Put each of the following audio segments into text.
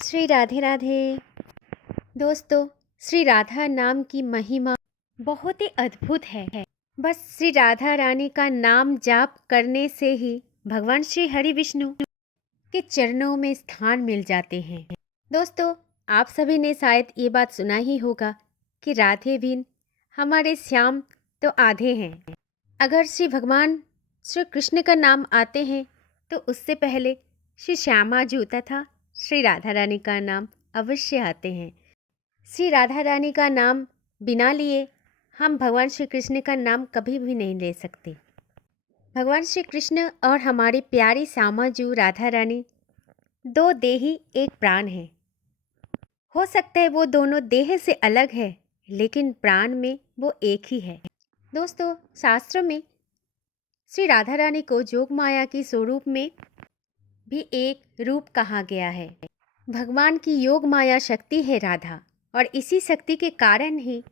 श्री राधे राधे। दोस्तों, श्री राधा नाम की महिमा बहुत ही अद्भुत है। बस श्री राधा रानी का नाम जाप करने से ही भगवान श्री हरि विष्णु के चरणों में स्थान मिल जाते हैं। दोस्तों, आप सभी ने शायद ये बात सुना ही होगा कि राधे बिन हमारे श्याम तो आधे हैं। अगर श्री भगवान श्री कृष्ण का नाम आते हैं तो उससे पहले श्री श्यामा जी तथा श्री राधा रानी का नाम अवश्य आते हैं। श्री राधा रानी का नाम बिना लिए हम भगवान श्री कृष्ण का नाम कभी भी नहीं ले सकते। भगवान श्री कृष्ण और हमारी प्यारी श्यामा जी राधा रानी दो देही एक प्राण है। हो सकता है वो दोनों देह से अलग है, लेकिन प्राण में वो एक ही है। दोस्तों, शास्त्र में श्री राधा रानी को जोग माया की स्वरूप में भी एक रूप कहा गया है। भगवान की योग माया शक्ति है राधा, और इसी शक्ति के कारण ही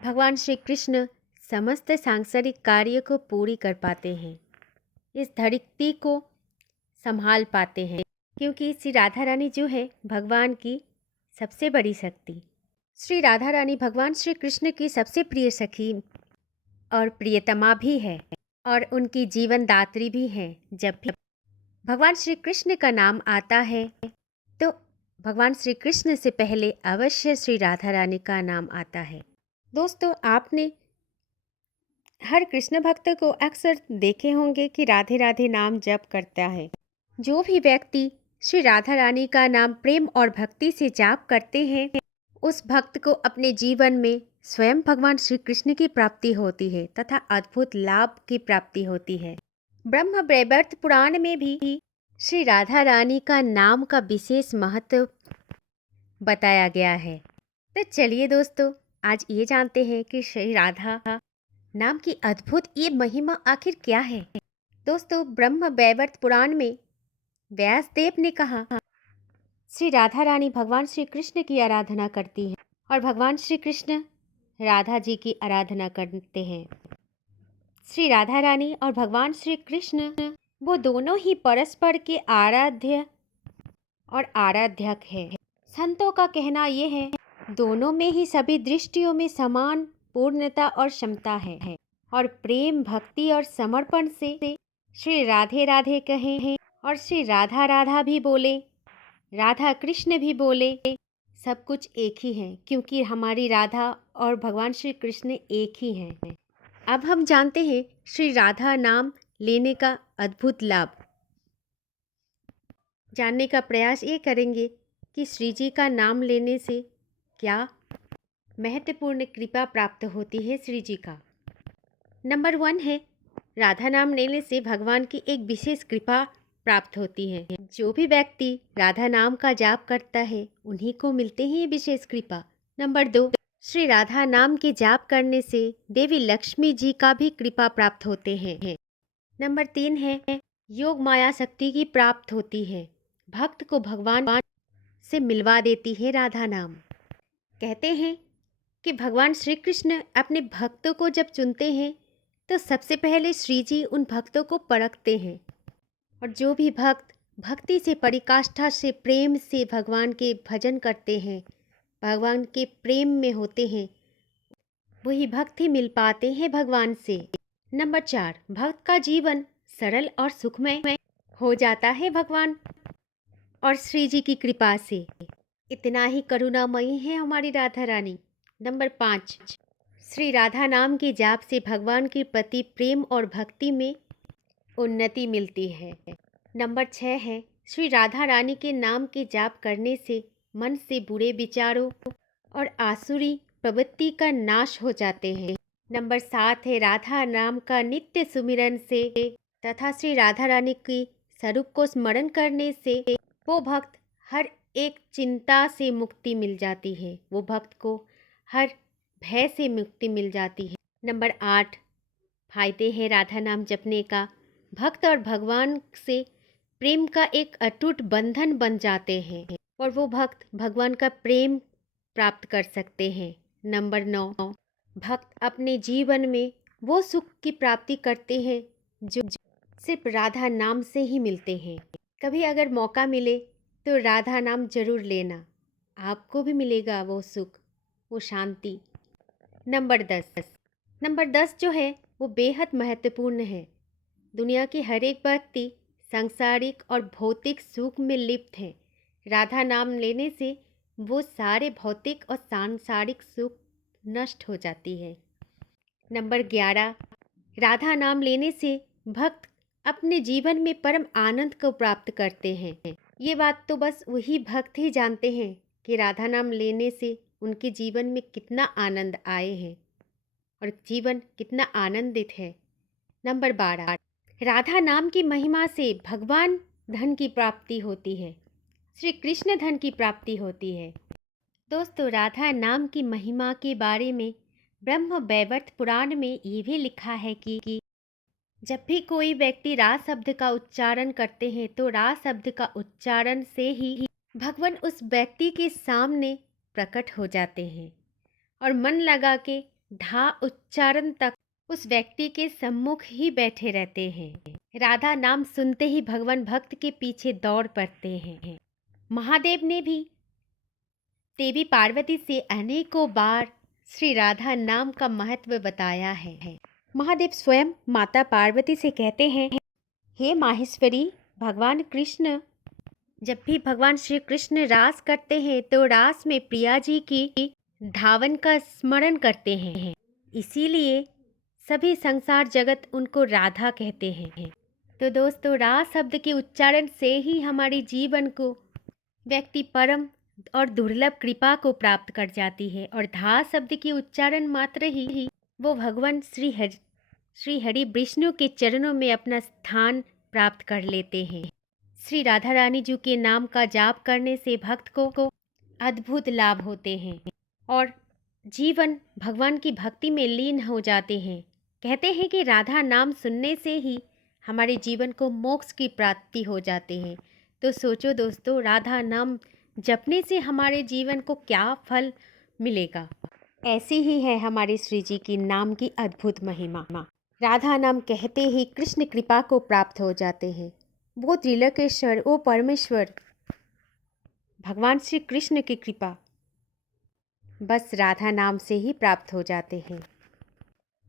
भगवान श्री कृष्ण समस्त सांसारिक कार्य को पूरी कर पाते हैं, इस धरती को संभाल पाते हैं, क्योंकि श्री राधा रानी जो है भगवान की सबसे बड़ी शक्ति। श्री राधा रानी भगवान श्री कृष्ण की सबसे प्रिय सखी और प्रियतमा भी है, और उनकी जीवन दात्री भी है। जब भी भगवान श्री कृष्ण का नाम आता है तो भगवान श्री कृष्ण से पहले अवश्य श्री राधा रानी का नाम आता है। दोस्तों, आपने हर कृष्ण भक्त को अक्सर देखे होंगे कि राधे राधे नाम जप करता है। जो भी व्यक्ति श्री राधा रानी का नाम प्रेम और भक्ति से जाप करते हैं, उस भक्त को अपने जीवन में स्वयं भगवान श्री कृष्ण की प्राप्ति होती है तथा अद्भुत लाभ की प्राप्ति होती है। ब्रह्म वैवर्त पुराण में भी श्री राधा रानी का नाम का विशेष महत्व बताया गया है। तो चलिए दोस्तों, आज ये जानते हैं कि श्री राधा नाम की अद्भुत ये महिमा आखिर क्या है। दोस्तों, ब्रह्म वैवर्त पुराण में व्यासदेव ने कहा, श्री राधा रानी भगवान श्री कृष्ण की आराधना करती हैं और भगवान श्री कृष्ण राधा जी की आराधना करते हैं। श्री राधा रानी और भगवान श्री कृष्ण वो दोनों ही परस्पर के आराध्य और आराध्यक है। संतों का कहना यह है, दोनों में ही सभी दृष्टियों में समान पूर्णता और क्षमता है, और प्रेम भक्ति और समर्पण से श्री राधे राधे कहे हैं और श्री राधा राधा भी बोले, राधा कृष्ण भी बोले, सब कुछ एक ही है, क्योंकि हमारी राधा और भगवान श्री कृष्ण एक ही हैं। अब हम जानते हैं श्री राधा नाम लेने का अद्भुत लाभ। जानने का प्रयास ये करेंगे कि श्री जी का नाम लेने से क्या महत्वपूर्ण कृपा प्राप्त होती है श्री जी का। नंबर 1 है, राधा नाम लेने से भगवान की एक विशेष कृपा प्राप्त होती है। जो भी व्यक्ति राधा नाम का जाप करता है उन्हीं को मिलते हैं ये विशेष कृपा। नंबर 2, श्री राधा नाम के जाप करने से देवी लक्ष्मी जी का भी कृपा प्राप्त होते हैं। नंबर 3 है, योग माया शक्ति की प्राप्त होती है। भक्त को भगवान से मिलवा देती है राधा नाम। कहते हैं कि भगवान श्री कृष्ण अपने भक्तों को जब चुनते हैं तो सबसे पहले श्री जी उन भक्तों को परखते हैं, और जो भी भक्त भक्ति से परिकाष्ठा से प्रेम से भगवान के भजन करते हैं, भगवान के प्रेम में होते हैं, वही भक्त ही मिल पाते हैं भगवान से। नंबर 4, भक्त का जीवन सरल और सुखमय हो जाता है भगवान और श्री जी की कृपा से। इतना ही करुणामयी है हमारी राधा रानी। नंबर 5, श्री राधा नाम के जाप से भगवान के प्रति प्रेम और भक्ति में उन्नति मिलती है। नंबर 6 है, श्री राधा रानी के नाम के जाप करने से मन से बुरे विचारों और आसुरी प्रवृत्ति का नाश हो जाते हैं। नंबर 7 है, राधा नाम का नित्य सुमिरन से तथा श्री राधा रानी की स्वरूप को स्मरण करने से वो भक्त हर एक चिंता से मुक्ति मिल जाती है, वो भक्त को हर भय से मुक्ति मिल जाती है। नंबर 8, फायदे हैं राधा नाम जपने का। भक्त और भगवान से प्रेम का एक अटूट बंधन बन जाते हैं और वो भक्त भगवान का प्रेम प्राप्त कर सकते हैं। नंबर 9, भक्त अपने जीवन में वो सुख की प्राप्ति करते हैं जो सिर्फ राधा नाम से ही मिलते हैं। कभी अगर मौका मिले तो राधा नाम जरूर लेना, आपको भी मिलेगा वो सुख, वो शांति। नंबर 10 जो है वो बेहद महत्वपूर्ण है। दुनिया के हर एक व्यक्ति सांसारिक और भौतिक सुख में लिप्त है। राधा नाम लेने से वो सारे भौतिक और सांसारिक सुख नष्ट हो जाती है। नंबर 11, राधा नाम लेने से भक्त अपने जीवन में परम आनंद को प्राप्त करते हैं। ये बात तो बस वही भक्त ही जानते हैं कि राधा नाम लेने से उनके जीवन में कितना आनंद आए हैं और जीवन कितना आनंदित है। नंबर 12, राधा नाम की महिमा से भगवान धन की प्राप्ति होती है, श्री कृष्ण धन की प्राप्ति होती है। दोस्तों, राधा नाम की महिमा के बारे में ब्रह्म वैवर्त पुराण में ये भी लिखा है कि जब भी कोई व्यक्ति रा शब्द का उच्चारण करते हैं तो रा शब्द का उच्चारण से ही भगवान उस व्यक्ति के सामने प्रकट हो जाते हैं और मन लगा के धा उच्चारण तक उस व्यक्ति के सम्मुख ही बैठे रहते हैं। राधा नाम सुनते ही भगवान भक्त के पीछे दौड़ पड़ते हैं। महादेव ने भी देवी पार्वती से अनेकों बार श्री राधा नाम का महत्व बताया है। महादेव स्वयं माता पार्वती से कहते हैं, हे माहेश्वरी, भगवान कृष्ण जब भी भगवान श्री कृष्ण रास करते हैं तो रास में प्रिया जी की धावन का स्मरण करते हैं, इसीलिए सभी संसार जगत उनको राधा कहते हैं। तो दोस्तों, रास शब्द के उच्चारण से ही हमारे जीवन को व्यक्ति परम और दुर्लभ कृपा को प्राप्त कर जाती है और धा शब्द के उच्चारण मात्र ही वो भगवान श्री हरि विष्णु के चरणों में अपना स्थान प्राप्त कर लेते हैं। श्री राधा रानी जी के नाम का जाप करने से भक्त को अद्भुत लाभ होते हैं और जीवन भगवान की भक्ति में लीन हो जाते हैं। कहते हैं कि राधा नाम सुनने से ही हमारे जीवन को मोक्ष की प्राप्ति हो जाते हैं। तो सोचो दोस्तों, राधा नाम जपने से हमारे जीवन को क्या फल मिलेगा। ऐसी ही है हमारे श्री जी की नाम की अद्भुत महिमा। राधा नाम कहते ही कृष्ण कृपा को प्राप्त हो जाते हैं। वो त्रिलोकेश्वर, वो परमेश्वर भगवान श्री कृष्ण की कृपा बस राधा नाम से ही प्राप्त हो जाते हैं,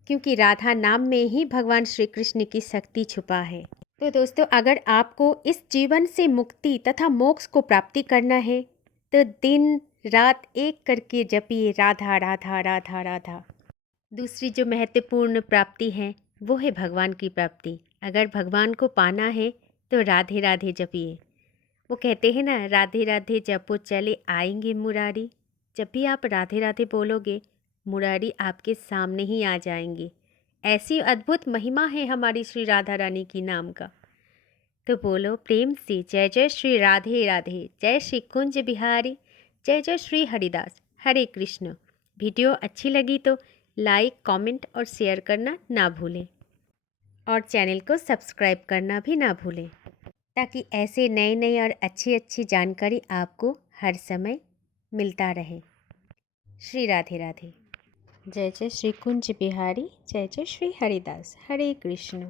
क्योंकि राधा नाम में ही भगवान श्री कृष्ण की शक्ति छुपा है। तो दोस्तों, अगर आपको इस जीवन से मुक्ति तथा मोक्ष को प्राप्ति करना है तो दिन रात एक करके जपिए राधा राधा राधा राधा। दूसरी जो महत्वपूर्ण प्राप्ति है वो है भगवान की प्राप्ति। अगर भगवान को पाना है तो राधे राधे जपिए। वो कहते हैं ना, राधे राधे जपो चले आएंगे मुरारी। जब भी आप राधे राधे बोलोगे, मुरारी आपके सामने ही आ जाएंगे। ऐसी अद्भुत महिमा है हमारी श्री राधा रानी की नाम का। तो बोलो प्रेम से जय जय श्री राधे राधे, जय श्री कुंज बिहारी, जय जय श्री हरिदास, हरे कृष्ण। वीडियो अच्छी लगी तो लाइक, कमेंट और शेयर करना ना भूलें और चैनल को सब्सक्राइब करना भी ना भूलें, ताकि ऐसे नए नए और अच्छी अच्छी जानकारी आपको हर समय मिलता रहे। श्री राधे राधे, जय जय श्री कुंज बिहारी, जय जय श्री हरिदास, हरे कृष्ण।